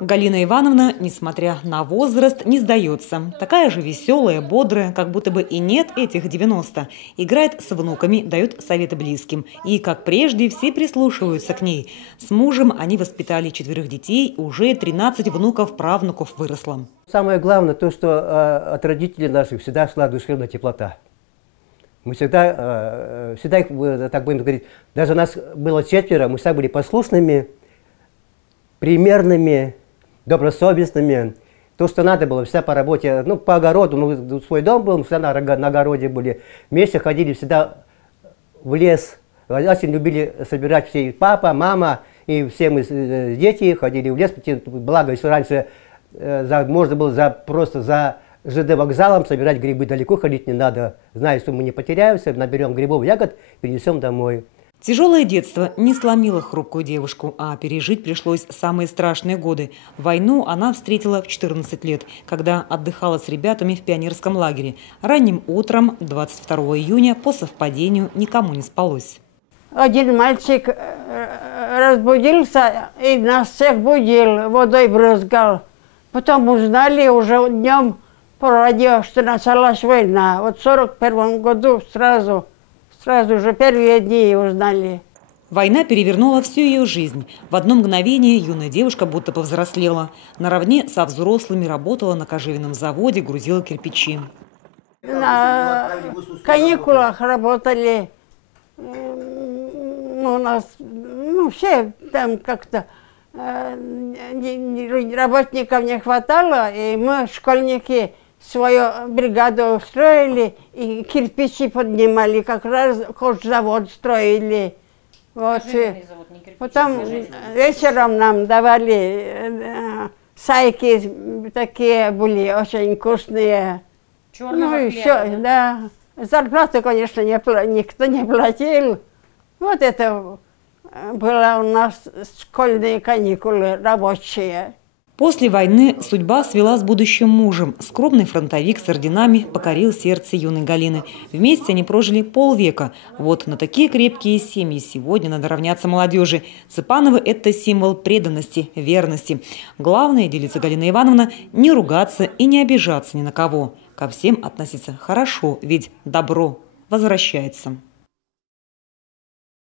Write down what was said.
Галина Ивановна, несмотря на возраст, не сдается. Такая же веселая, бодрая, как будто бы и нет этих 90. Играет с внуками, дает советы близким. И, как прежде, все прислушиваются к ней. С мужем они воспитали 4 детей, уже 13 внуков, правнуков выросло. Самое главное то, что от родителей наших всегда шла душевная теплота. Мы всегда, так будем говорить, даже нас было 4, мы всегда были послушными, примерными, добросовестными. То, что надо было, всегда по работе, ну, по огороду, ну, свой дом был, мы всегда на огороде были. Вместе ходили всегда в лес. Очень любили собирать все, и папа, мама, и все мы, дети, ходили в лес. Благо, если раньше можно было просто за ЖД вокзалом собирать грибы, далеко ходить не надо. Зная, что мы не потеряемся, наберем грибов, ягод, перенесем домой. Тяжелое детство не сломило хрупкую девушку, а пережить пришлось самые страшные годы. Войну она встретила в 14 лет, когда отдыхала с ребятами в пионерском лагере. Ранним утром 22 июня по совпадению никому не спалось. Один мальчик разбудился и нас всех будил, водой брызгал. Потом узнали уже днем по радио, что началась война. Вот в 1941 году сразу же первые дни узнали. Война перевернула всю ее жизнь. В одно мгновение юная девушка будто повзрослела. Наравне со взрослыми работала на кожевенном заводе, грузила кирпичи. На каникулах работали. У нас все там как-то работников не хватало, и мы, школьники, свою бригаду устроили и кирпичи поднимали, как раз кожзавод строили. Вот. Потом вечером нам давали сайки, такие были очень вкусные. Ну и все, да. Зарплату, конечно, никто не платил. Вот это было у нас школьные каникулы рабочие. После войны судьба свела с будущим мужем. Скромный фронтовик с орденами покорил сердце юной Галины. Вместе они прожили полвека. Вот на такие крепкие семьи сегодня надо равняться молодежи. Цыпановы – это символ преданности, верности. Главное, делится Галина Ивановна, не ругаться и не обижаться ни на кого. Ко всем относиться хорошо, ведь добро возвращается.